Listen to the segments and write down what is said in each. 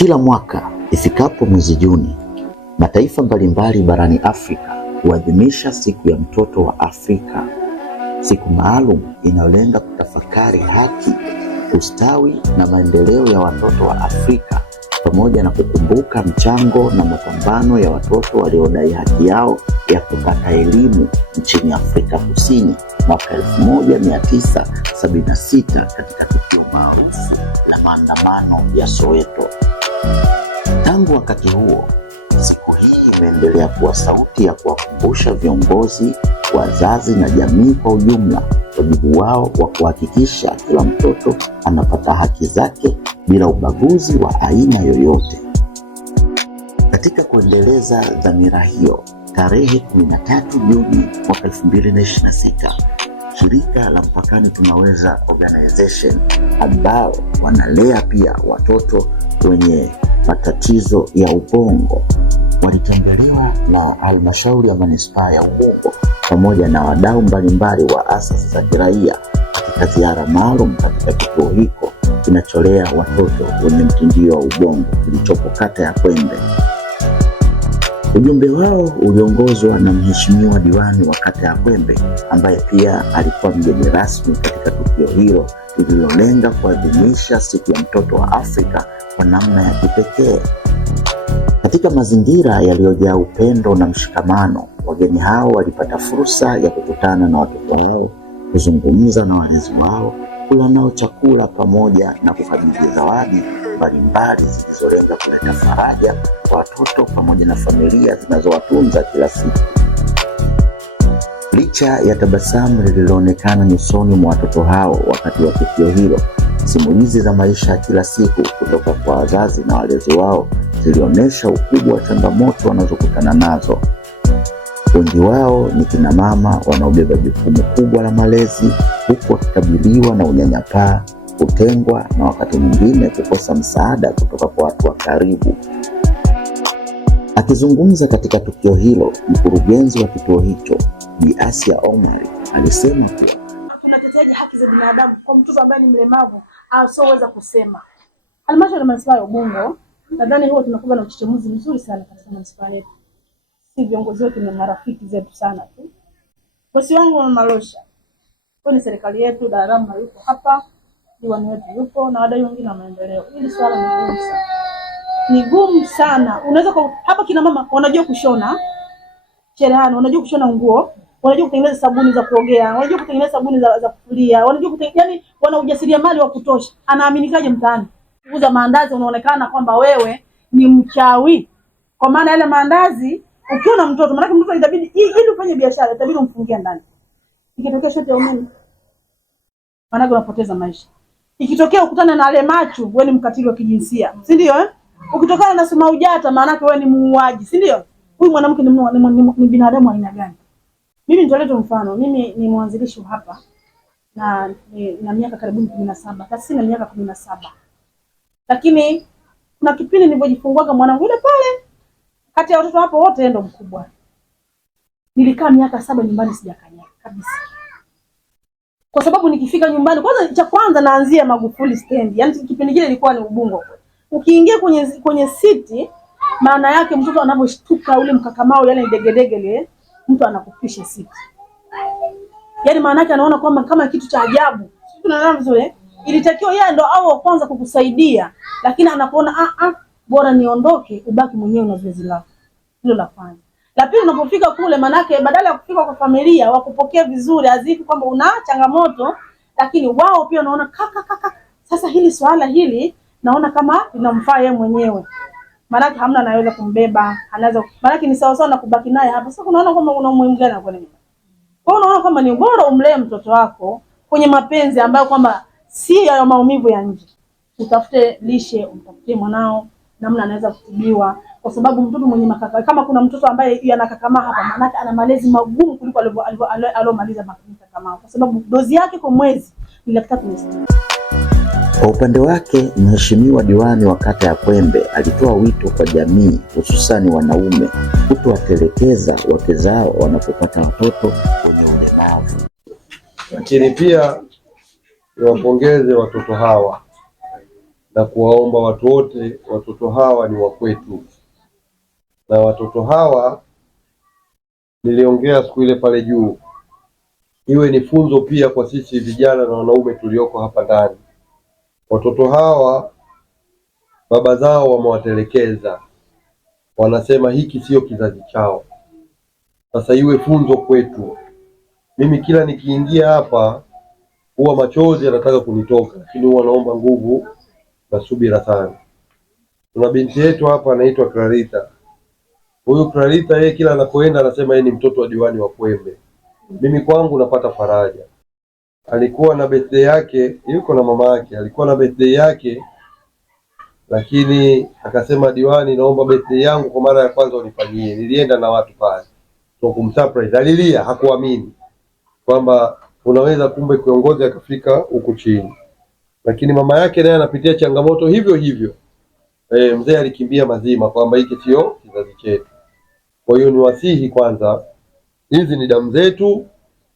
Kila mwaka ifikapo mwezi Juni, mataifa mbalimbali barani Afrika huadhimisha siku ya mtoto wa Afrika, siku maalum inayolenga kutafakari haki, ustawi na maendeleo ya watoto wa Afrika, pamoja na kukumbuka mchango na mapambano ya watoto waliodai haki yao ya kupata elimu nchini Afrika Kusini mwaka 1976 katika tukio maarufu la maandamano ya Soweto. Tangu wakati huo, siku hii imeendelea kuwa sauti ya kuwakumbusha viongozi, wazazi na jamii kwa ujumla wajibu wao wa kuhakikisha kila mtoto anapata haki zake bila ubaguzi wa aina yoyote. Katika kuendeleza dhamira hiyo, tarehe 13 Juni mwaka 2026, shirika la Mpakani Tunaweza Organization ambao wanalea pia watoto wenye matatizo ya ubongo walitembelewa na halmashauri ya manispaa ya Ubungo pamoja na wadau mbalimbali wa asasi za kiraia katika ziara maalum katika kituo hiko kinacholea watoto wenye mtindio wa ubongo kilichopo kata ya Kwembe. Ujumbe wao uliongozwa na mheshimiwa diwani wa kata ya Kwembe ambaye pia alikuwa mgeni rasmi katika tukio hilo lililolenga kuadhimisha siku ya mtoto wa Afrika kwa namna ya kipekee. Katika mazingira yaliyojaa upendo na mshikamano, wageni hao walipata fursa ya kukutana na watoto wao, kuzungumza na walezi wao, kula nao chakula pamoja na kukabidhi zawadi mbalimbali zilizolenga kuleta faraja kwa watoto pamoja na familia zinazowatunza kila siku. Licha ya tabasamu lililoonekana nyusoni mwa watoto hao wakati wa tukio hilo, simulizi za maisha ya kila siku kutoka kwa wazazi na walezi wao zilionyesha ukubwa wa changamoto wanazokutana nazo. Wengi wao ni kina mama wanaobeba jukumu kubwa la malezi, huku wakikabiliwa na unyanyapaa, kutengwa na wakati mwingine kukosa msaada kutoka kwa watu wa karibu. Akizungumza katika tukio hilo, mkurugenzi wa kituo hicho, Bi Asia Omari, alisema kuwa tunatetea haki za binadamu kwa mtoto ambaye ni mlemavu asioweza kusema. Halmashauri ya manispaa ya Ubungo, nadhani huwa tunakuwa na uchechemuzi mzuri sana katika manispaa yetu. Si viongozi wetu na marafiki zetu sana tu. Bosi wangu wa Malosha, kwa ni serikali yetu, Darama yuko hapa, diwani wetu yupo na wadau wengine wa maendeleo. Hili swala ni gumu sana. Ni gumu sana. Unaweza hapa kina mama wanajua kushona cherehani, wanajua kushona nguo, wanajua kutengeneza sabuni za kuogea, wanajua kutengeneza sabuni za kufulia, wanajua yani wana ujasiriamali wa kutosha. Anaaminikaje mtaani? Kuuza maandazi unaonekana kwamba wewe ni mchawi. Kwa maana yale maandazi ukiona mtoto, maana mtoto itabidi ili ufanye biashara itabidi umfungie ndani. Ikitokea shoti ya umeme, maana unapoteza maisha. Ikitokea ukutana na ale macho, wewe ni mkatili wa kijinsia, si ndio Ukitokana na sema ujata, maana wewe ni muuaji, si ndio? Huyu mwanamke ni binadamu aina gani? Mimi nitolee mfano. Mimi ni mwanzilishi hapa na miaka karibu 17. Kasi na miaka 17. Lakini kuna kipindi nilipojifungua mwanangu yule pale, kati ya watoto hapo wote ndo mkubwa. Nilikaa miaka 7 nyumbani sijakanya kabisa. Kwa sababu nikifika nyumbani, cha kwanza naanzia Magufuli stand. Yaani kipindi kile ilikuwa ni Ubungo. Ukiingia kwenye city, maana yake mtoto anaposhtuka ule mkakamao yale degedege ile, mtu anakupisha city. Yaani maana yake anaona kwamba kama kitu cha ajabu. Tunaelewa vizuri. Ilitakiwa yeye ndo au wa kwanza kukusaidia, lakini anakuona bora niondoke ubaki mwenyewe na zoezi lako. Hilo la kwanza. La pili, unapofika kule manake badala ya kufika kwa familia wakupokea vizuri azifu kwamba una changamoto, lakini wao pia wanaona kaka sasa hili swala hili naona kama linamfaa yeye mwenyewe. Manake hamna anaweza kumbeba, anaweza manake ni sawa sawa na kubaki naye hapa. Sasa unaona kama una umuhimu gani kwa nini? Kwa hiyo unaona kama ni bora umlee mtoto wako kwenye mapenzi ambayo kwamba si ya maumivu ya nje. Utafute lishe, umtafutie mwanao namna anaweza kutibiwa, kwa sababu mtoto mwenye makaka, kama kuna mtoto ambaye anakakamaa hapa, maana ana malezi magumu kuliko aliyomaliza makakamaa, kwa sababu dozi yake kwa mwezi ni 360. Kwa upande wake, mheshimiwa diwani wa kata ya Kwembe alitoa wito kwa jamii, hususani wanaume, kutowatelekeza wake zao wanapopata watoto wenye ulemavu. Lakini pia niwapongeze watoto hawa na kuwaomba watu wote, watoto hawa ni wa kwetu, na watoto hawa niliongea siku ile pale juu, iwe ni funzo pia kwa sisi vijana na wanaume tulioko hapa ndani. Watoto hawa baba zao wamewatelekeza, wanasema hiki sio kizazi chao. Sasa iwe funzo kwetu. Mimi kila nikiingia hapa huwa machozi yanataka kunitoka, lakini huwa naomba nguvu na subira sana. Tuna binti yetu hapa anaitwa Clarita. Huyu Clarita yeye kila anakoenda anasema yeye ni mtoto wa diwani wa Kwembe. Mimi kwangu napata faraja. Alikuwa na birthday yake, yuko na mama yake, alikuwa na birthday yake, lakini akasema diwani, naomba birthday yangu kwa mara ya kwanza unifanyie. Nilienda na watu pale kwa kumsurprise. Alilia, hakuamini kwamba unaweza kumbe kiongozi akafika huku chini. Lakini mama yake naye anapitia changamoto hivyo hivyo. Mzee alikimbia mazima kwamba hiki sio kizazi chetu. Kwa hiyo niwasihi kwanza, hizi ni damu zetu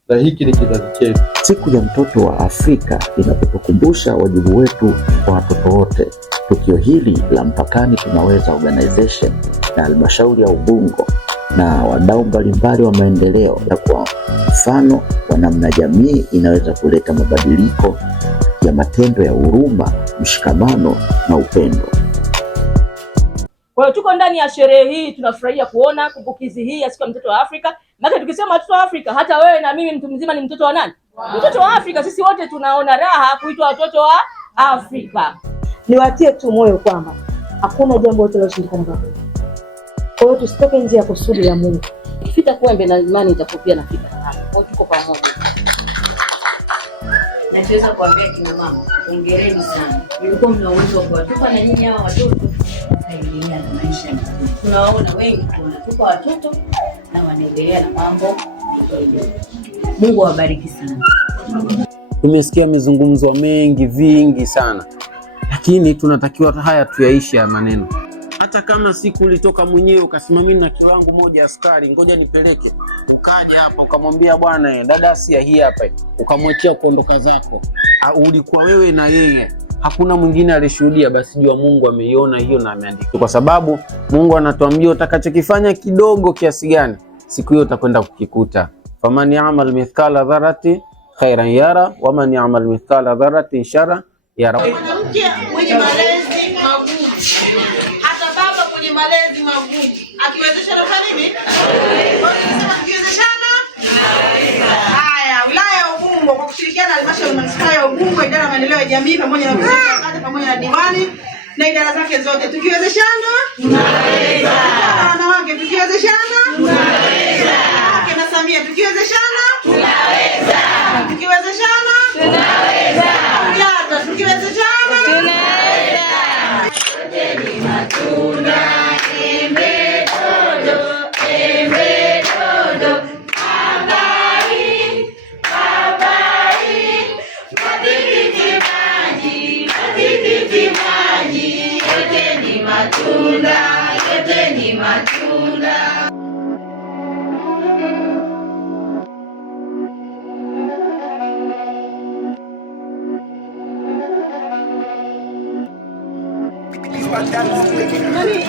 na hiki ni kizazi chetu. Siku ya mtoto wa Afrika inapotukumbusha wajibu wetu kwa watoto wote. Tukio hili la Mpakani Tunaweza Organization na halmashauri ya Ubungo na wadau mbalimbali wa maendeleo ya kwa mfano wa namna jamii inaweza kuleta mabadiliko ya matendo ya huruma, mshikamano na upendo. Kwa hiyo tuko ndani ya sherehe hii, tunafurahia kuona kumbukizi hii ya siku ya mtoto wa Afrika. Maana tukisema watoto wa Afrika, hata wewe na mimi mtu mzima ni mtoto wa nani? Mtoto wa Afrika. Sisi wote tunaona raha kuitwa watoto wa Afrika. Niwatie tu moyo kwamba hakuna jambo lote linaloshindikana kwa Mungu. Kwa hiyo tusitoke nje ya kusudi la Mungu. Ikifika Kwembe na imani itakupia nafika hapa. Kwa hiyo tuko pamoja. Na tuweza kuambia kina mama, hongereni sana. Mlikuwa mna uwezo wa kuwatupa na nyinyi hawa watoto kuendelea na maisha. Tunawaona wengi tunatupa watoto na wanaendelea na mambo. Mungu awabariki sana. Tumesikia mizungumzo mengi vingi sana, lakini tunatakiwa haya tuyaishi ya maneno. Hata kama siku ulitoka mwenyewe ukasema mimi na kiwango moja askari, ngoja nipeleke, ukaja hapa ukamwambia bwana dada si hii hapa, ukamwekea kuondoka zako, ulikuwa wewe na yeye, hakuna mwingine alishuhudia, basi jua Mungu ameiona hiyo na ameandika, kwa sababu Mungu anatuambia utakachokifanya kidogo kiasi gani, siku hiyo utakwenda kukikuta. Faman ya'mal mithqala dharrati khairan yara wa man ya'mal mithqala dharratin sharran yara. Mwanamke mwenye malezi magumu, hata baba mwenye malezi magumu akiwezeshana kwa nini? Tunasema tukiwezeshana haya. Wilaya ya Ubungo kwa kushirikiana na halmashauri ya manispaa ya Ubungo, idara ya maendeleo ya jamii pamoja na wizara pamoja na diwani na idara zake zote, tukiwezeshana tunaweza. Wanawake tukiwezeshana tunaweza. Kina Samia tukiwezeshana tunaweza. Tukiwezeshana tunaweza. Vijana tukiwezeshana tunaweza. Yote ni matunda, embe dodo, papai, matikiti maji, yote ni matunda, yote ni matunda. Nani?